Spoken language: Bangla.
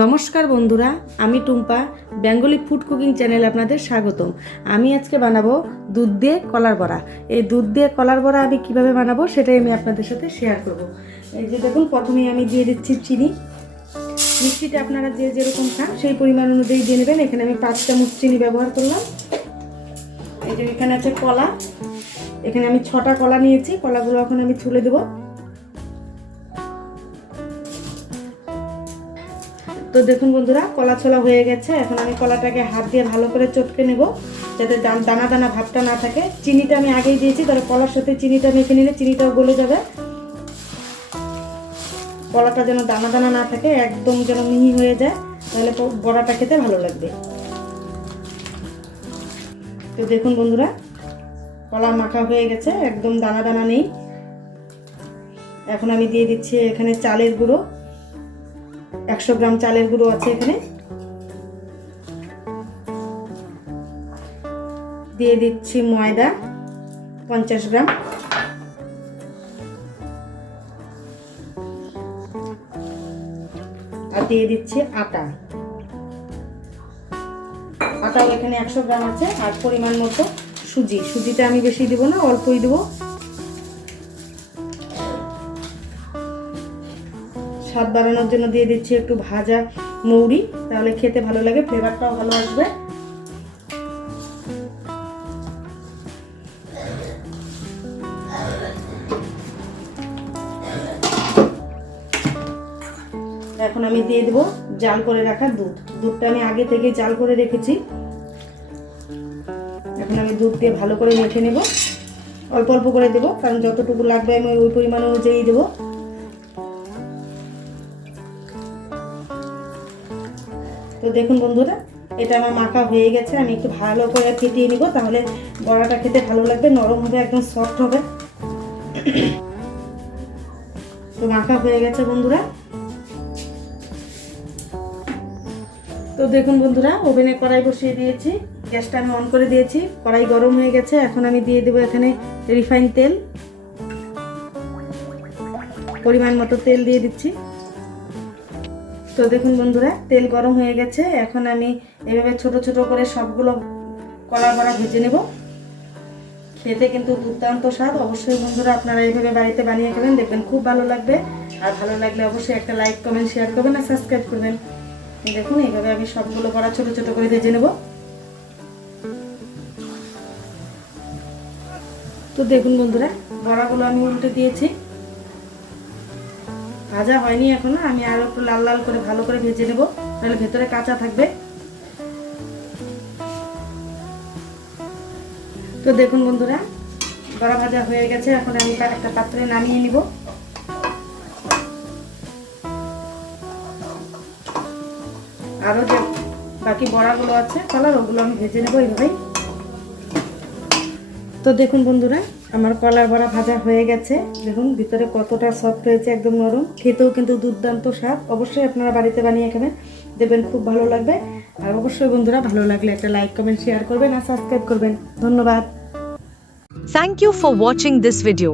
নমস্কার বন্ধুরা, আমি টুম্পা বেঙ্গলি ফুড কুকিং চ্যানেলে আপনাদের স্বাগতম। আমি আজকে বানাবো দুধ দিয়ে কলার বড়া। এই দুধ দিয়ে কলার বড়া আমি কিভাবে বানাবো সেটাই আমি আপনাদের সাথে শেয়ার করব। এই যে দেখুন, প্রথমেই আমি দিয়ে দিচ্ছি চিনি। মিষ্টিটা আপনারা যে যেরকম খান সেই পরিমাণ অনুযায়ী দিয়ে নেবেন। এখানে আমি 5 চামচ চিনি ব্যবহার করলাম। এই যে এখানে আছে কলা, এখানে আমি 6টা কলা নিয়েছি। কলাগুলো এখন আমি ছুলে দেবো। তো দেখুন বন্ধুরা, কলা ছোলা হয়ে গেছে। এখন আমি কলাটাকে হাত দিয়ে ভালো করে চটকে নেব, যাতে দানা দানা ভাবটা না থাকে। চিনিটা আমি আগেই দিয়েছি, তাহলে কলার সাথে চিনিটা মেখে নিলে চিনিটাও গলে যাবে। কলাটা যেন দানা দানা না থাকে, একদম যেন মিহি হয়ে যায়, তাহলে বড়াটা খেতে ভালো লাগবে। তো দেখুন বন্ধুরা, কলা মাখা হয়ে গেছে, একদম দানা দানা নেই। এখন আমি দিয়ে দিচ্ছি এখানে চালের গুঁড়ো। 100 গ্রাম চালের গুঁড়ো আছে এখানে। দিয়ে দিচ্ছি ময়দা 50 গ্রাম। আর দিয়ে দিচ্ছি আটাও এখানে 100 গ্রাম আছে। আর পরিমাণ মতো সুজিটা আমি বেশি দিব না, অল্পই দেবো। স্বাদ বাড়ানোর জন্য দিয়ে দিচ্ছি একটু ভাজা মৌরি, তাহলে খেতে ভালো লাগে, ফ্লেভারটাও ভালো আসবে। এখন আমি দিয়ে দেবো জাল করে রাখা দুধটা আমি আগে থেকে জাল করে রেখেছি। এখন আমি দুধ দিয়ে ভালো করে মেখে নেব। অল্প অল্প করে দেবো, কারণ যতটুকু লাগবে আমি ওই পরিমাণ অনুযায়ী দেবো। তো দেখুন বন্ধুরা, এটা আমার মাখা হয়ে গেছে। আমি একটু ভালো করে ফেটিয়ে নিব, তাহলে বড়াটা খেতে ভালো লাগবে, নরম হবে, একদম সফট হবে। তো মাখা হয়ে গেছে বন্ধুরা। তো দেখুন বন্ধুরা, ওভেনে কড়াই বসিয়ে দিয়েছি, গ্যাসটা আমি অন করে দিয়েছি। কড়াই গরম হয়ে গেছে। এখন আমি দিয়ে দেবো এখানে রিফাইন তেল। পরিমাণ মতো তেল দিয়ে দিচ্ছি। তো দেখুন বন্ধুরা, তেল গরম হয়ে গেছে। এখন আমি এভাবে ছোট ছোট করে সবগুলো কলার বড়া ভেজে নেব। খেতে কিন্তু দুর্দান্ত স্বাদ। অবশ্যই বন্ধুরা আপনারা এইভাবে বাড়িতে বানিয়ে খাবেন, দেখবেন খুব ভালো লাগবে। আর ভালো লাগলে অবশ্যই একটা লাইক, কমেন্ট, শেয়ার করবেন আর সাবস্ক্রাইব করবেন। দেখুন, এইভাবে আমি সবগুলো বড়া ছোট ছোট করে ভেজে নেব। তো দেখুন বন্ধুরা, বড়াগুলো আমি উল্টে দিয়েছি। ভাজা হয়নি এখনো, আমি আরো একটু লাল লাল করে ভালো করে ভেজে নেব, তাহলে ভেতরে কাঁচা থাকবে। তো দেখুন বন্ধুরা, বড়া ভাজা হয়ে গেছে। এখন আমি একটা পাত্রে নামিয়ে নিব। আরো যে বাকি বড়াগুলো আছে কলার, ওগুলো আমি ভেজে নেব এইভাবেই। তো দেখুন বন্ধুরা, আমার কলার বড়া ভাজা হয়ে গেছে। দেখুন ভিতরে কতটা সফট হয়েছে, একদম নরম। খেতেও কিন্তু দুর্দান্ত স্বাদ। অবশ্যই আপনারা বাড়িতে বানিয়ে খাবেন, দেখবেন খুব ভালো লাগবে। আর অবশ্যই বন্ধুরা, ভালো লাগলে একটা লাইক, কমেন্ট, শেয়ার করবেন আর সাবস্ক্রাইব করবেন। ধন্যবাদ। Thank you for watching this video.